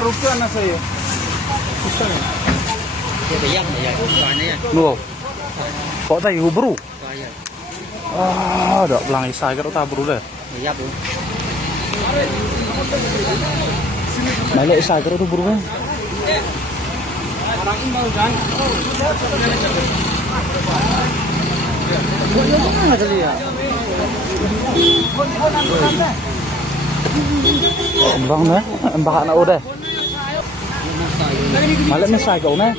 rupiah na saya. Loh. Kok tayo bro? Ah, ada belang isai ka ta bro deh. Mala isai ka to bro kan. Vâng đấy, em bà nào đây. Mà lại mới xài cậu này.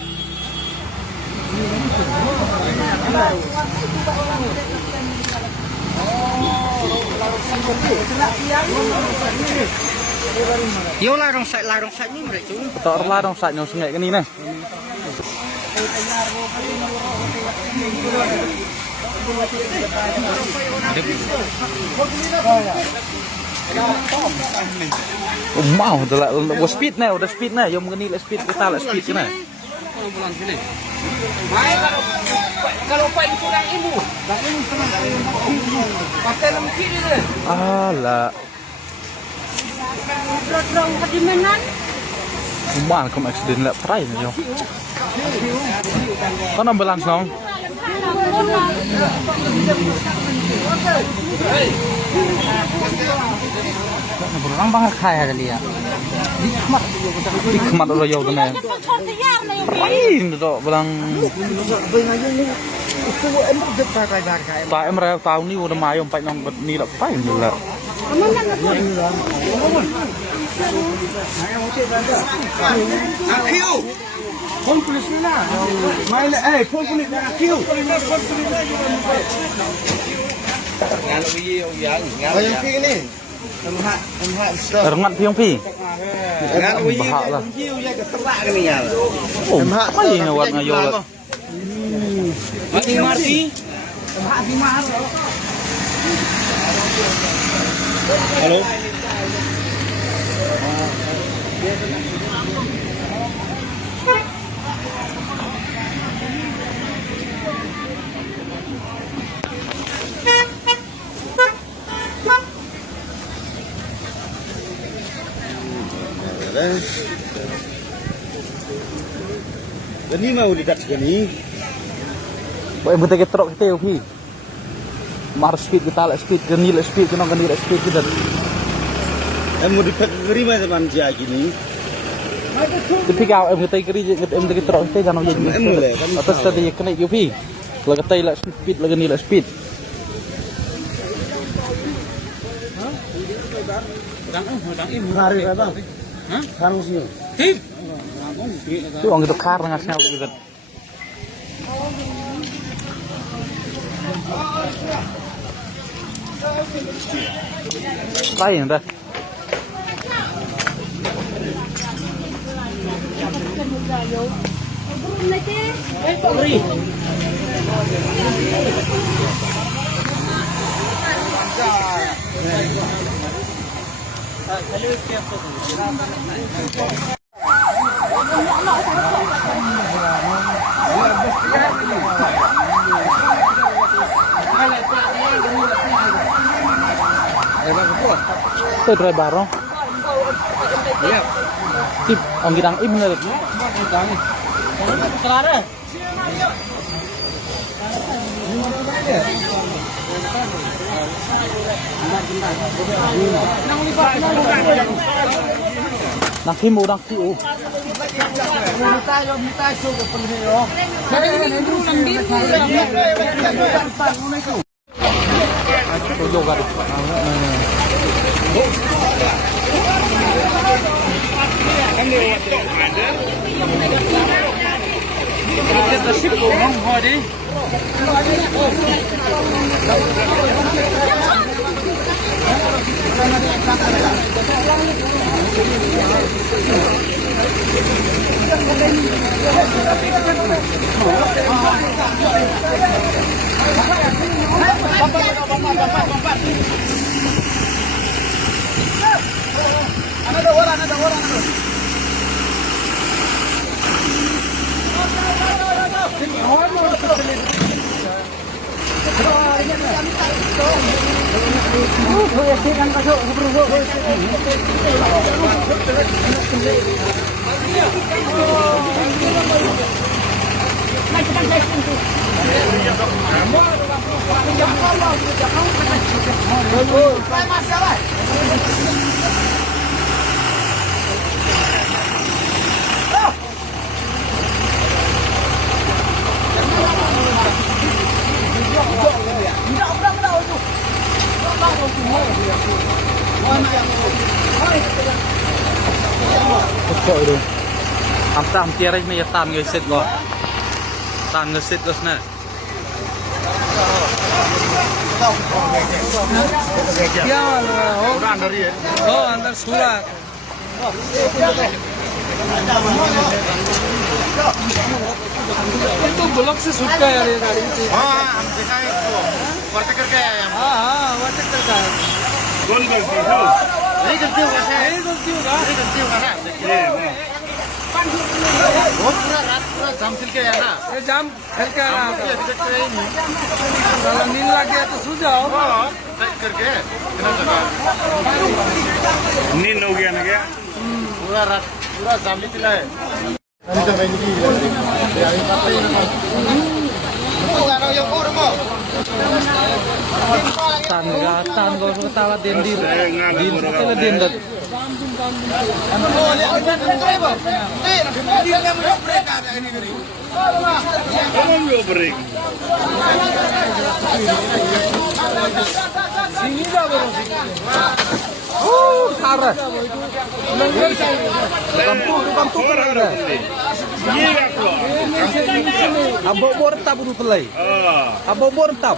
Yo la rong sạch ni mre chú. Tỏ la trong sạch nhau suy nghĩ cái ní này. Mau, udah speed nih, yang mungkin ini speed kita lah speed ini. Kalau Pak itu orang ibu, pakai lempi dia. Alah. Rong kedimenan. Kuman kamu accident lah try nih yo. Kan ambulans dong. Orang banget kaya kali ya. Dikmat udah jauh tuh nih. Pain tuh bilang. Tak emre tahun ini udah mayu empat nong ni lah pain juga. Akiu. Phone police na. Mai la phone police na akiu. Ngalo video yang. Yang pi ni. Rengat piang pi. Ngalo video lah. Akiu ya ke terak ni ya. Oh, apa ini buat ngayol? Mati. Halo. Dan ni mau dekat segini. Boleh betul kita truk kita pi. Mar speed kita lah speed, ganil speed, kena ganil speed kita. Em mau dekat geri mana teman dia gini. Tapi kau em kita kiri, em kita truk kita jangan jadi. Atas tadi kena pi. Kalau kita lah speed, lagi ganil speed. Hari apa? Hah? Kang sih. Tu orang itu kar dengan siapa kita. Lain dah. Itu driver dong. Iya. Tip, orang kita im nggak? Kelar. Nak himu, nak hiu. Kita sip ngomong hari. Ada orang. Kan kasuk, Kok itu? Hampir ini ya tan ngesit loh. Tan ngesit loh sana. क्या वाला अंदर ही है अंदर सूरत तो ब्लॉक से शूट का यार ये गाड़ी से हाँ हम देखा है इसको वर्त करके आए हम हाँ वाटर करता है कौन गलती हो नहीं गलती होगा यही गलती होगा नहीं गलती होगा ना देखिए वो पूरा रात पूरा जाम चल के आया ना ये जाम खेल के आ रहा ये अभी तक से ही नहीं साला नींद लग गया तो सो जाओ हाँ टाइट करके इतना जगह नींद हो गया ना क्या पूरा रात पूरा जाम ही चला है Tan gol ketawa dendir. Din ketawa dendir. Kamu mau break? sini dah baru Sarah. Kampung ada. Iya keluar. Abo bortap dulu pelai. Abo bortap.